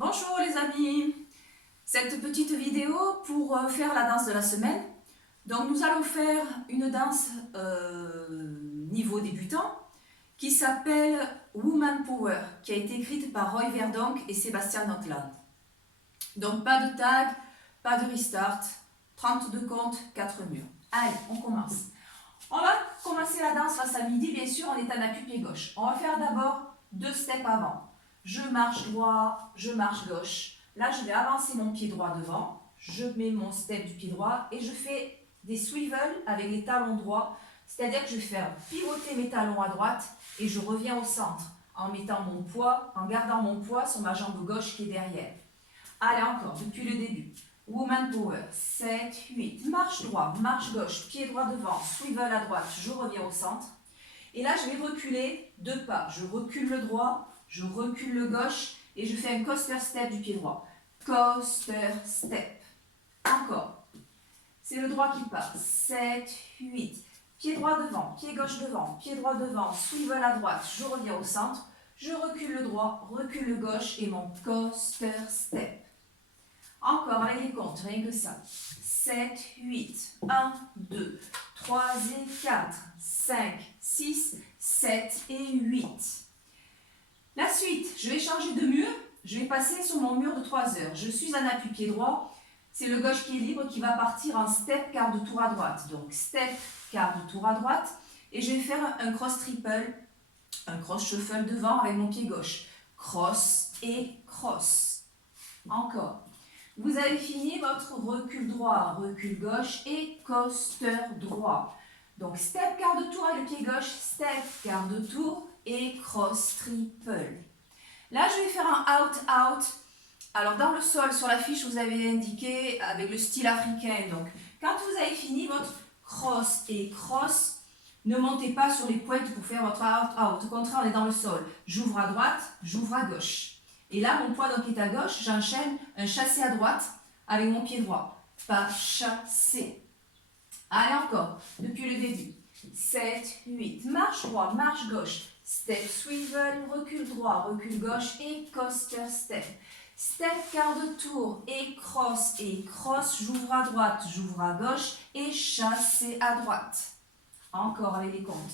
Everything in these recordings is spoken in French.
Bonjour les amis, cette petite vidéo pour faire la danse de la semaine. Donc nous allons faire une danse niveau débutant qui s'appelle Woman Power, qui a été écrite par Roy Verdonk et Sébastien Notland. Donc pas de tag, pas de restart, 32 comptes, 4 murs. Allez, on commence. On va commencer la danse face à midi, bien sûr, on est en appui pied gauche. On va faire d'abord 2 steps avant. Je marche droit, je marche gauche. Là, je vais avancer mon pied droit devant. Je mets mon step du pied droit et je fais des swivels avec les talons droits. C'est-à-dire que je vais faire pivoter mes talons à droite et je reviens au centre en mettant mon poids, en gardant mon poids sur ma jambe gauche qui est derrière. Allez, encore, depuis le début. Woman Power, 7, 8, marche droit, marche gauche, pied droit devant, swivel à droite, je reviens au centre. Et là, je vais reculer 2 pas. Je recule le droit, je recule le gauche et je fais un coaster step du pied droit. Coaster step. Encore. C'est le droit qui part. 7, 8. Pied droit devant, pied gauche devant, pied droit devant, swivel à droite, je reviens au centre. Je recule le droit, recule le gauche et mon coaster step. Encore avec les comptes, rien que ça. 7, 8, 1, 2, 3 et 4, 5, 6, 7 et 8. La suite, je vais changer de mur, je vais passer sur mon mur de 3 heures. Je suis en appui pied droit, c'est le gauche qui est libre qui va partir en step quart de tour à droite. Donc step quart de tour à droite et je vais faire un cross triple, un cross shuffle devant avec mon pied gauche. Cross et cross. Encore. Vous avez fini votre recul droit, recul gauche et coaster droit. Donc step quart de tour avec le pied gauche, step quart de tour et cross triple. Là, je vais faire un out-out. Alors dans le sol, sur la fiche, vous avez indiqué avec le style africain. Donc quand vous avez fini votre cross et cross, ne montez pas sur les pointes pour faire votre out-out. Au contraire, on est dans le sol. J'ouvre à droite, j'ouvre à gauche. Et là, mon poids donc est à gauche, j'enchaîne un chassé à droite avec mon pied droit. Pas chassé. Allez encore, depuis le début. 7, 8, marche droit, marche gauche. Step swivel, recul droit, recul gauche et coaster step. Step quart de tour et cross, j'ouvre à droite, j'ouvre à gauche et chassé à droite. Encore avec les comptes.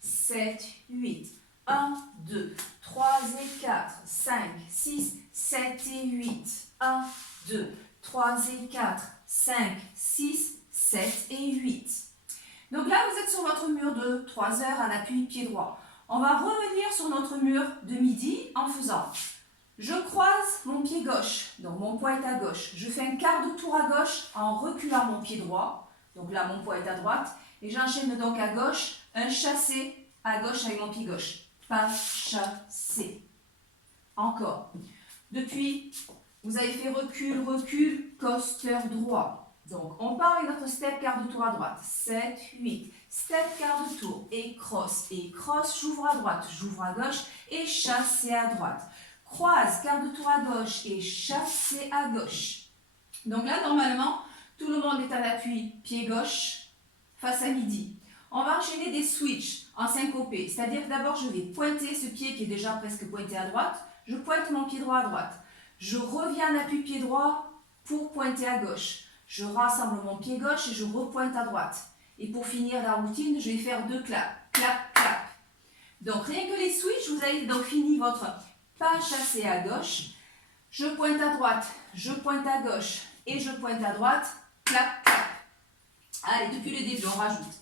7, 8, 1, 2, 3 et 4, 5, 6, 7 et 8. 1, 2, 3 et 4, 5, 6, 7 et 8. Donc là, vous êtes sur votre mur de 3 heures en appui pied droit. On va revenir sur notre mur de midi en faisant, je croise mon pied gauche, donc mon poids est à gauche. Je fais un quart de tour à gauche en reculant mon pied droit, donc là mon poids est à droite. Et j'enchaîne donc à gauche, un chassé à gauche avec mon pied gauche. Pas chassé. Encore. Depuis, vous avez fait recul, recul, coaster droit. Donc, on part avec notre step quart de tour à droite. 7, 8. Step quart de tour et cross, j'ouvre à droite, j'ouvre à gauche et chassé à droite. Croise, quart de tour à gauche et chassé à gauche. Donc là, normalement, tout le monde est à l'appui pied gauche face à midi. On va enchaîner des switches en syncopé, c'est-à-dire que d'abord je vais pointer ce pied qui est déjà presque pointé à droite, je pointe mon pied droit à droite, je reviens en appui pied droit pour pointer à gauche, je rassemble mon pied gauche et je repointe à droite. Et pour finir la routine, je vais faire 2 claps, clap, clap. Donc rien que les switches, vous avez donc fini votre pas chassé à gauche, je pointe à droite, je pointe à gauche et je pointe à droite, clap, clap. Allez, depuis le début, on rajoute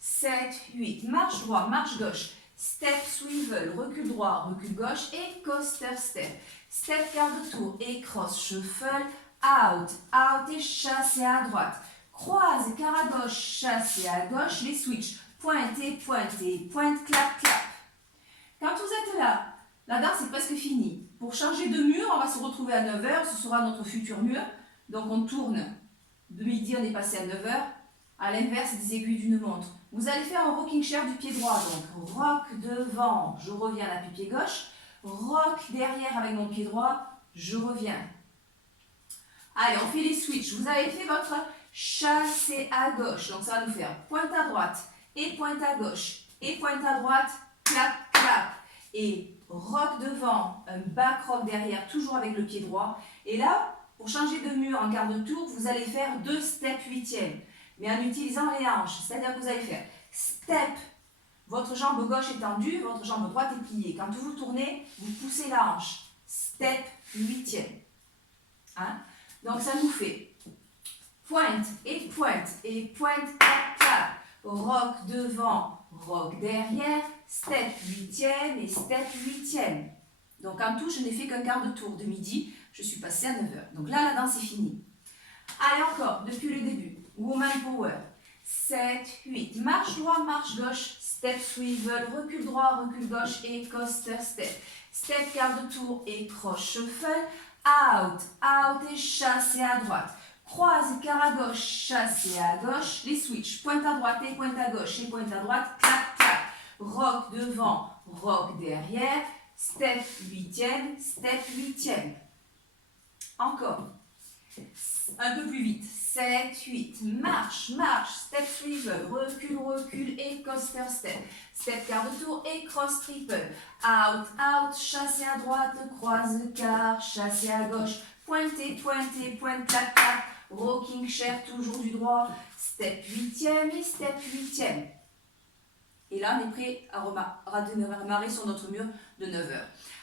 7, 8, marche droit, marche gauche, step swivel, recul droit, recul gauche et coaster step. Step quart de tour et cross shuffle, out, out et chassé à droite. Croise, quart à gauche, chassé à gauche, les switches, pointez, pointez, pointe, clap, clap. Quand vous êtes là, la danse est presque finie. Pour changer de mur, on va se retrouver à 9 h, ce sera notre futur mur. Donc on tourne, de midi on est passé à 9 h. À l'inverse des aiguilles d'une montre. Vous allez faire un rocking chair du pied droit. Donc, rock devant, je reviens à l'appui pied gauche. Rock derrière avec mon pied droit, je reviens. Allez, on fait les switches. Vous avez fait votre chassé à gauche. Donc, ça va nous faire pointe à droite et pointe à gauche. Et pointe à droite, clap, clap. Et rock devant, un back rock derrière, toujours avec le pied droit. Et là, pour changer de mur en quart de tour, vous allez faire 2 steps huitièmes, mais en utilisant les hanches. C'est-à-dire que vous allez faire step, votre jambe gauche est tendue, votre jambe droite est pliée. Quand vous tournez, vous poussez la hanche. Step huitième. Hein? Donc ça nous fait pointe, et clap, clap. Rock devant, rock derrière, step huitième et step huitième. Donc en tout, je n'ai fait qu'un quart de tour de midi. Je suis passée à 9h. Donc là, la danse est finie. Allez, encore, depuis le début. Woman Power. 7, 8. Marche droit, marche gauche. Step swivel, recul droit, recul gauche et coaster step. Step quart de tour et cross shuffle. Out, out et chassez à droite. Croise, quart à gauche, chassez à gauche. Les switch, pointe à droite et pointe à gauche et pointe à droite. Clac, clac. Rock devant, rock derrière. Step huitième, step huitième. Encore. Un peu plus vite. 7, 8. Marche, marche. Step swivel. Recul, recul et coaster step. Step quart de tour et cross triple. Out, out. Chassez à droite. Croise quart. Chassez à gauche. Pointez, pointez, pointe, clac, clac. Rocking chair, toujours du droit. Step huitième et step huitième. Et là, on est prêt à redémarrer sur notre mur de 9h.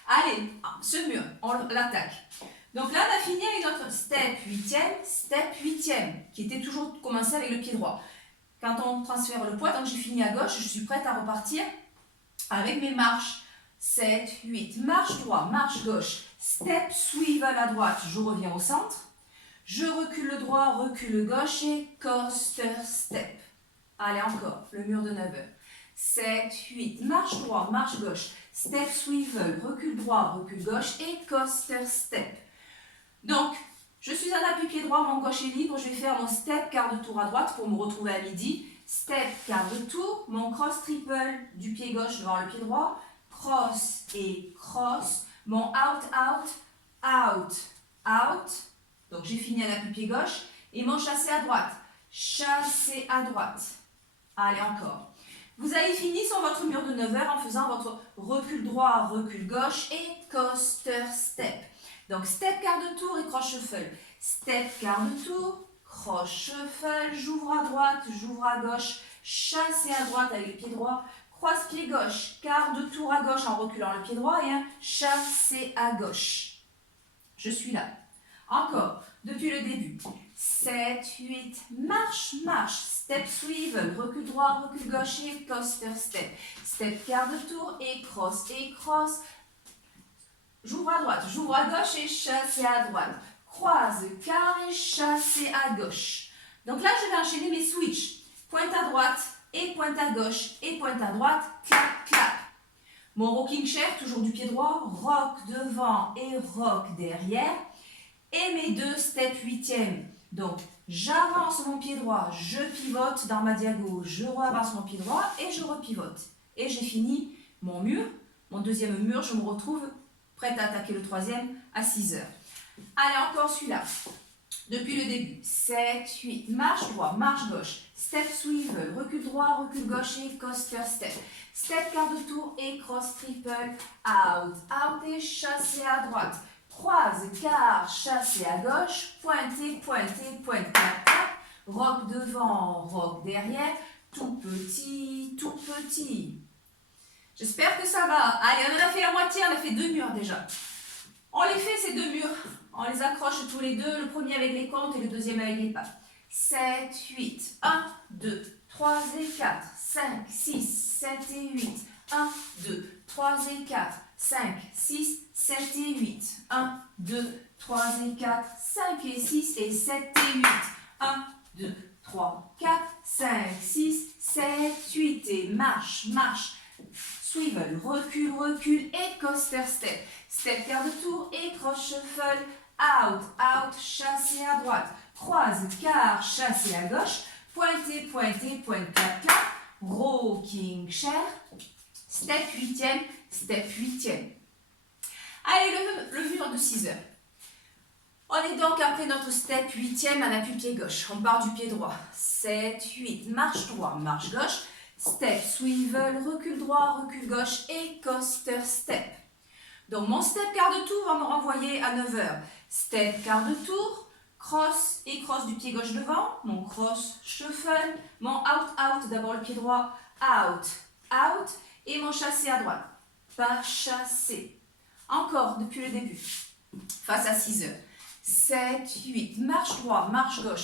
Allez, ce mur, on l'attaque. Donc là, on a fini avec notre step huitième, qui était toujours commencé avec le pied droit. Quand on transfère le poids, donc j'ai fini à gauche, je suis prête à repartir avec mes marches. 7, 8, marche droit, marche gauche, step swivel à droite, je reviens au centre. Je recule le droit, recule le gauche et coaster step. Allez, encore, le mur de 9h. 7, 8, marche droit, marche gauche, step swivel, recule droit, recule gauche et coaster step. Donc, je suis en appui pied droit, mon gauche est libre, je vais faire mon step quart de tour à droite pour me retrouver à midi. Step quart de tour, mon cross triple du pied gauche devant le pied droit, cross et cross, mon out, out, out, out. Donc j'ai fini en appui pied gauche et mon chassé à droite, chassé à droite. Allez, encore. Vous avez fini sur votre mur de 9h en faisant votre recul droit, recul gauche et coaster step. Donc, step quart de tour et cross shuffle. Step quart de tour, cross shuffle, j'ouvre à droite, j'ouvre à gauche, chassez à droite avec le pied droit, croise pied gauche, quart de tour à gauche en reculant le pied droit et un chassé à gauche. Je suis là. Encore, depuis le début. 7, 8, marche, marche, step swivel, recul droit, recul gauche et coaster step. Step quart de tour et cross, j'ouvre à droite, j'ouvre à gauche et chassez à droite. Croise, quart et chassez à gauche. Donc là, je vais enchaîner mes switches. Pointe à droite et pointe à gauche et pointe à droite, clap, clap. Mon rocking chair, toujours du pied droit, rock devant et rock derrière. Et mes 2 steps huitièmes. Donc, j'avance mon pied droit, je pivote dans ma diago, je avance mon pied droit et je repivote. Et j'ai fini mon mur, mon deuxième mur, je me retrouve prête à attaquer le troisième à 6h. Allez, encore celui-là. Depuis le début. 7, 8, marche droit, marche gauche. Step swivel, recul droit, recul gauche et coaster step. Step quart de tour et cross triple. Out, out et chassez à droite. Croise, quart, chassez à gauche. Pointez, pointez, pointe, clap, clap. Rock devant, rock derrière. Tout petit, tout petit. J'espère que ça va. Allez, on en a fait la moitié, on a fait 2 murs déjà. On les fait ces 2 murs. On les accroche tous les deux, le premier avec les comptes et le deuxième avec les pas. 7, 8, 1, 2, 3 et 4, 5, 6, 7 et 8. 1, 2, 3 et 4, 5, 6, 7 et 8. 1, 2, 3 et 4, 5 et 6 et 7 et 8. 1, 2, 3, 4, 5, 6, 7, 8 et marche, marche. Swivel, recul, recul et coaster step. Step quart de tour et cross shuffle. Out, out, chassez à droite. Croise, quart, chassez à gauche. Pointez, pointez, pointe, clap, clap. Rocking chair. Step huitième, step huitième. Allez, le mur de 6h. On est donc après notre step huitième à l'appui pied gauche. On part du pied droit. 7, 8, marche droit, marche gauche. Step, swivel, recul droit, recul gauche et coaster step. Donc mon step quart de tour va me renvoyer à 9 heures. Step quart de tour, cross et cross du pied gauche devant, mon cross shuffle, mon out, out, d'abord le pied droit, out, out, et mon chassé à droite. Pas chassé. Encore depuis le début. Face à 6 heures. 7, 8, marche droit, marche droit,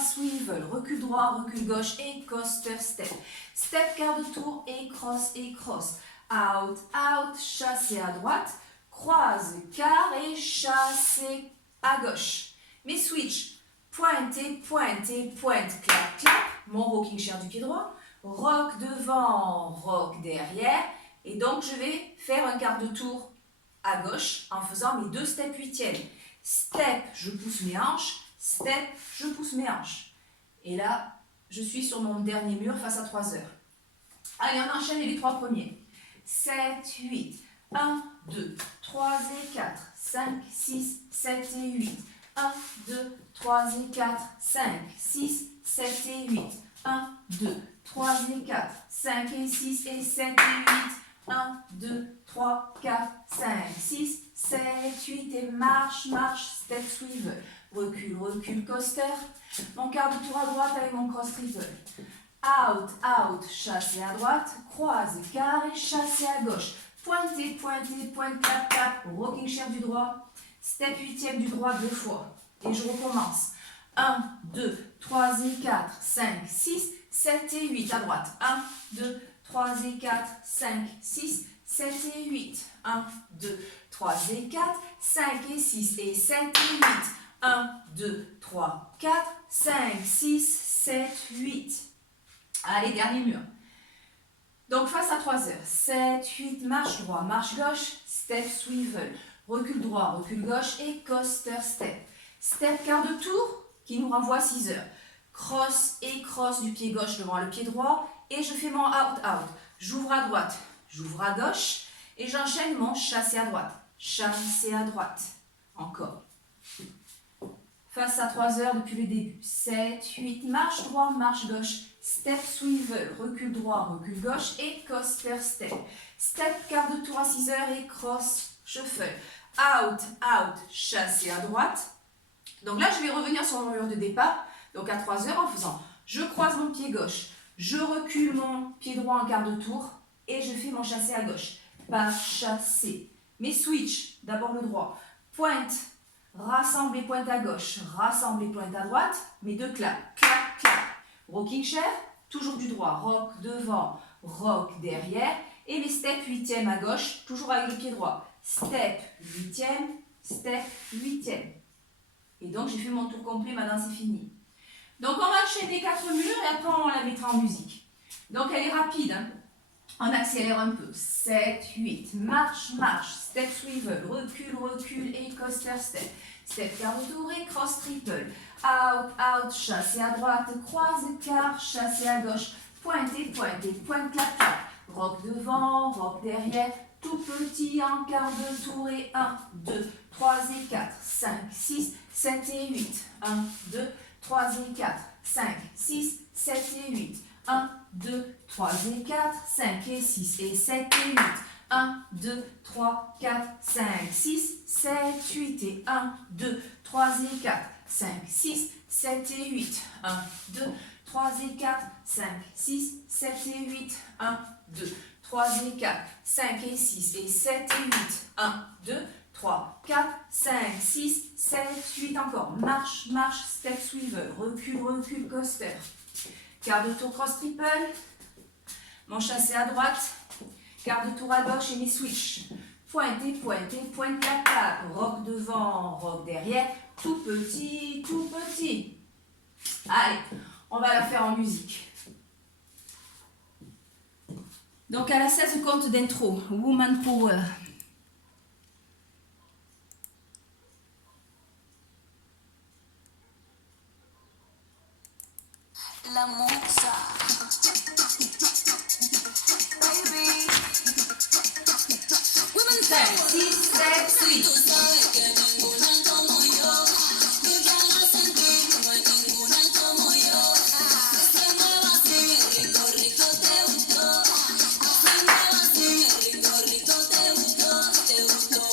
swivel, recul droit, recul gauche et coaster step. Step quart de tour et cross et cross. Out, out, chassé à droite, croise, quart et chassé à gauche. Mes switch, pointé, pointé, pointe, clap, clap, mon rocking chair du pied droit, rock devant, rock derrière, et donc je vais faire un quart de tour à gauche en faisant mes 2 steps huitièmes. Step, je pousse mes hanches, step, je pousse mes hanches. Et là, je suis sur mon dernier mur face à 3 heures. Allez, on enchaîne les 3 premiers. 7, 8, 1, 2, 3 et 4, 5, 6, 7 et 8. 1, 2, 3 et 4, 5, 6, 7 et 8. 1, 2, 3 et 4, 5 et 6 et 7 et 8. 1, 2, 3, 4, 5, 6, 7, 8 et marche, marche, step swivel. Recule, recule, coaster. Mon quart de tour à droite avec mon cross triple. Out, out, chassé à droite, croise, quart et chassé à gauche. Pointé, pointé, pointe, clap, clap, rocking chair du droit. Step huitième du droit 2 fois. Et je recommence. 1, 2, 3 et 4, 5, 6, 7 et 8 à droite. 1, 2, 3 et 4, 5, 6, 7 et 8. 1, 2, 3 et 4, 5 et 6 et 7 et 8. 1, 2, 3, 4, 5, 6, 7, 8. Allez, dernier mur. Donc face à 3 heures. 7, 8, marche droit, marche gauche, step swivel. Recul droit, recul gauche et coaster step. Step quart de tour qui nous renvoie à 6 heures. Cross et cross du pied gauche devant le pied droit. Et je fais mon out, out. J'ouvre à droite, j'ouvre à gauche. Et j'enchaîne mon chassé à droite. Chassé à droite. Encore. Face à 3 heures depuis le début. 7, 8, marche droit, marche gauche. Step swivel, recul droit, recul gauche et coaster step. Step quart de tour à 6 heures et cross shuffle. Out, out, chassé à droite. Donc là, je vais revenir sur mon mur de départ. Donc à 3 heures en faisant, je croise mon pied gauche, je recule mon pied droit en quart de tour et je fais mon chassé à gauche. Pas chassé. Mes switch, d'abord le droit. Pointe, rassemble les pointes à gauche, rassemble les pointes à droite. Mes 2 claps, clap, clap. Rocking chair, toujours du droit. Rock devant, rock derrière. Et mes steps huitièmes à gauche, toujours avec le pied droit. Step huitième, step huitième. Et donc j'ai fait mon tour complet, maintenant c'est fini. Donc on va enchaîner 4 murs et après on la mettra en musique. Donc elle est rapide, hein. On accélère un peu. 7, 8, marche, marche, step swivel, recul, recul et coaster step. Step quart de tour et cross triple. Out, out, chassé à droite, croise, quart, chassé à gauche. Pointé, pointé, pointe, clap, clap. Rock devant, rock derrière. Tout petit en quart de tour et 1, 2, 3 et 4, 5, 6, 7 et 8. 1, 2, 3 et 4, 5, 6, 7 et 8. 1, 2, 3 et 4, 5 et 6 et 7 et 8. 1, 2, 3, 4, 5, 6, 7, 8 et 1, 2, 3 et 4, 5, 6, 7 et 8. 1, 2, 3 et 4, 5, 6, 7 et 8. 1, 2, 3 et 4, 5 et 6 et 7 et 8. 1, 2, 3, 4, 5, 6, 7, 8 encore. Marche, marche, step swivel, recul, recul, coaster. Quart de tour cross triple. Mon chassé à droite. Quart de tour à gauche et mes switch. Pointé, pointé, pointe, clap, clap. Rock devant, rock derrière. Tout petit, tout petit. Allez, on va la faire en musique. Donc à la 16 compte d'intro, Woman Power. La musa. Baby. Women 5, 6, 7, Tú 8. sabes que ninguna como yo. Me llama sentir como hay ninguna como yo. Se mueva así, rico, rico, te gustó. Se mueva así, rico, rico, te gustó, te gustó.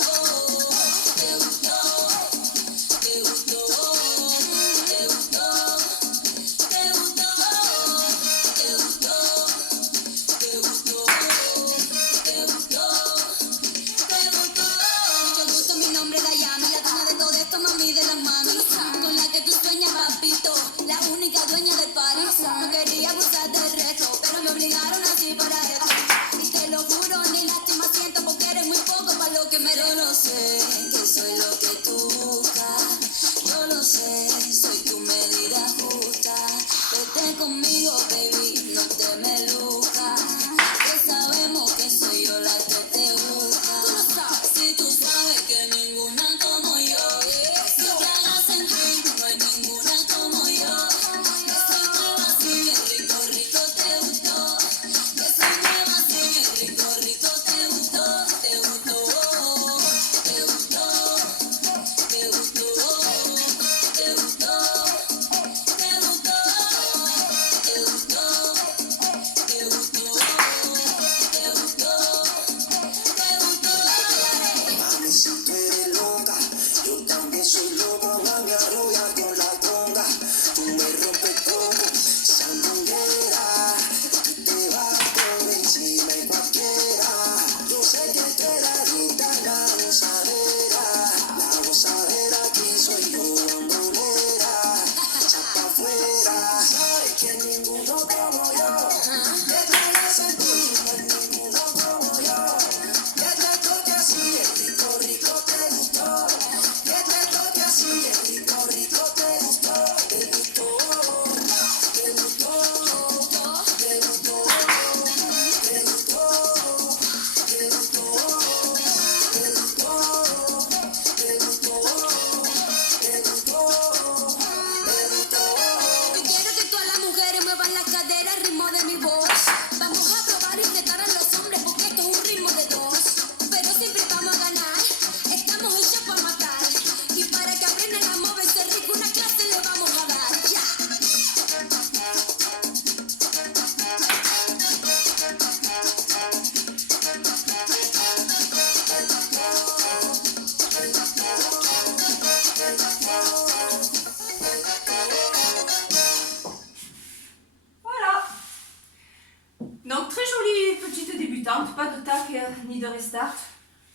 débutante, pas de tac ni de restart,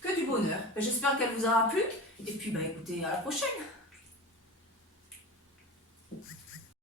que du bonheur. J'espère qu'elle vous aura plu. Et puis, bah, écoutez, à la prochaine.